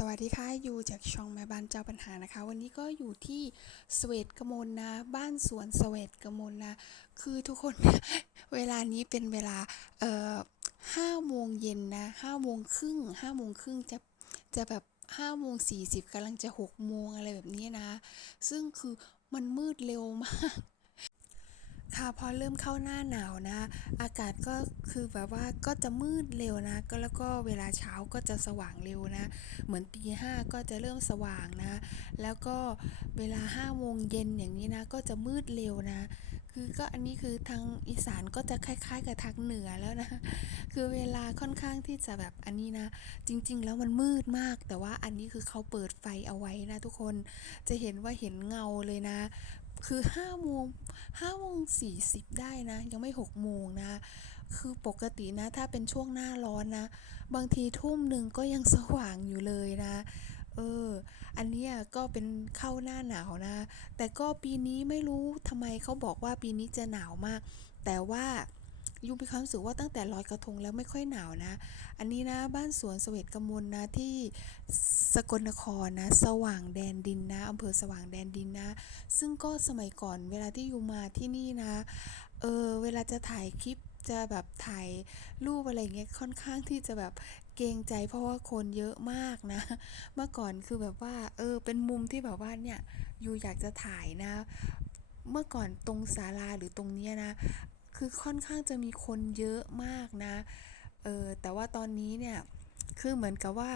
สวัสดีค่ะอยู่จากช่องแม่บ้านเจ้าปัญหานะคะ วันนี้ก็อยู่ที่สเวตกมลนะ บ้านสวนสเวตกมลนะ คือทุกคนเวลานี้เป็นเวลาเอ่อห้าโมงเย็นนะห้าโมงครึ่งห้าโมงครึ่งจะจะแบบห้าโมงสี่สิบกำลังจะหกโมงอะไรแบบนี้นะ ซึ่งคือมันมืดเร็วมาก ค่ะพอเริ่มเข้าหน้าหนาวนะ อากาศก็คือแบบว่าก็จะมืดเร็วนะ ก็แล้วก็เวลาเช้าก็จะสว่างเร็วนะ เหมือนตีห้าก็จะเริ่มสว่างนะ แล้วก็เวลาห้าโมงเย็นอย่างนี้นะ ก็จะมืดเร็วนะ คือก็อันนี้คือทางอีสานก็จะคล้าย ๆ กับทางเหนือแล้วนะ คือเวลาค่อนข้างที่จะแบบอันนี้นะ จริง ๆ แล้วมันมืดมาก แต่ว่าอันนี้คือเขาเปิดไฟเอาไว้นะ ทุกคนจะเห็นว่าเห็นเงาเลยนะ คือห้าโมง ห้าโมงสี่สิบได้นะ ยังไม่หกโมงนะ คือปกตินะ ถ้าเป็นช่วงหน้าร้อนนะ บางทีทุ่มหนึ่งก็ยังสว่างอยู่เลยนะเออ อันนี้ก็เป็นเข้าหน้าหนาวนะ แต่ก็ปีนี้ไม่รู้ทำไมเขาบอกว่าปีนี้จะหนาวมาก แต่ว่า ยูมีความรู้สึกว่าตั้งแต่ลอยกระทงแล้วไม่ค่อยหนาวนะ อันนี้นะบ้านสวนเสวตกมลนะที่สกลนครนะ สว่างแดนดินนะอำเภอสว่างแดนดินนะ ซึ่งก็สมัยก่อนเวลาที่ยูมาที่นี่นะ เออเวลาจะถ่ายคลิปจะแบบถ่ายรูปอะไรเงี้ยค่อนข้างที่จะแบบเกรงใจเพราะว่าคนเยอะมากนะ เมื่อก่อนคือแบบว่า เออ เป็นมุมที่แบบว่าเนี่ยยูอยากจะถ่ายนะ เมื่อก่อนตรงศาลาหรือตรงเนี้ยนะ คือค่อนข้างจะมีคนเยอะมากนะ เออแต่ว่าตอนนี้เนี่ยคือเหมือนกับว่า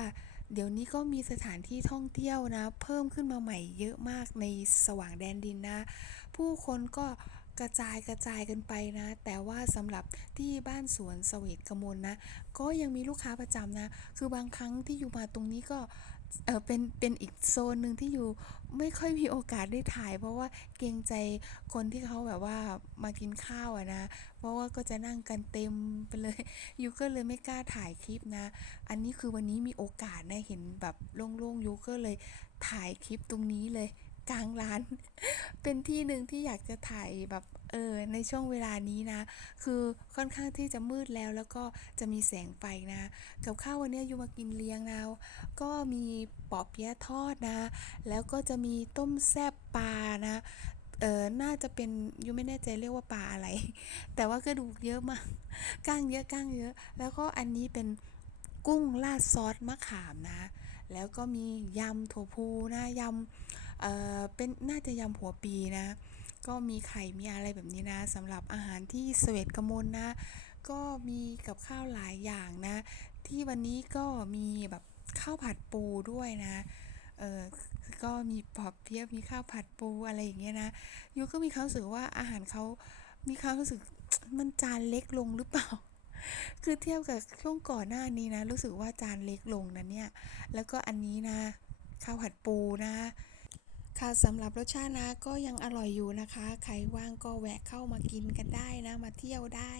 เดี๋ยวนี้ก็มีสถานที่ท่องเที่ยวนะ เพิ่มขึ้นมาใหม่เยอะมากในสว่างแดนดินนะ ผู้คนก็กระจายกระจายกันไปนะ แต่ว่าสำหรับที่บ้านสวนสวตกมลนะ ก็ยังมีลูกค้าประจำนะ คือบางครั้งที่อยู่มาตรงนี้ก็ เออเป็นเป็นอีกโซนหนึ่งที่อยู่ไม่ค่อยมีโอกาสได้ถ่าย เพราะว่าเกรงใจคนที่เขาแบบว่ามากินข้าวอะนะ เพราะว่าก็จะนั่งกันเต็มไปเลยยูก็เลยไม่กล้าถ่ายคลิปนะ อันนี้คือวันนี้มีโอกาสนะเห็นแบบโล่งๆยูก็เลยถ่ายคลิปตรงนี้เลยกลางร้าน เป็นที่หนึ่งที่อยากจะถ่ายแบบ เออในช่วงเวลานี้นะ คือค่อนข้างที่จะมืดแล้วแล้วก็จะมีแสงไฟนะ กับข้าววันนี้ยูมากินเลี้ยงนะก็มีปอเปี๊ยะทอดนะ แล้วก็จะมีต้มแซ่บปลานะเออน่าจะเป็นยูไม่แน่ใจเรียกว่าปลาอะไร แต่ว่ากระดูกเยอะมากก้างเยอะก้างเยอะ แล้วก็อันนี้เป็นกุ้งราดซอสมะขามนะ แล้วก็มียำถั่วพูนะยำเออเป็นน่าจะยำหัวปีนะ ก็มีไข่มีอะไรแบบนี้นะสำหรับอาหารที่สเวตกมลนะ ก็มีกับข้าวหลายอย่างนะ ที่วันนี้ก็มีแบบข้าวผัดปูด้วยนะเออก็มีปอบเปี๊ยะมีข้าวผัดปูอะไรอย่างเงี้ยนะยูก็มีความรู้สึกว่าอาหารเขามีความรู้สึกมันจานเล็กลงหรือเปล่า คือเทียบกับช่วงก่อนหน้านี้นะ รู้สึกว่าจานเล็กลงนะเนี่ย แล้วก็อันนี้นะ ข้าวผัดปูนะ ค่ะสำหรับรสชาตินะก็ยังอร่อยอยู่นะคะ ใครว่างก็แวะเข้ามากินกันได้นะ มาเที่ยวได้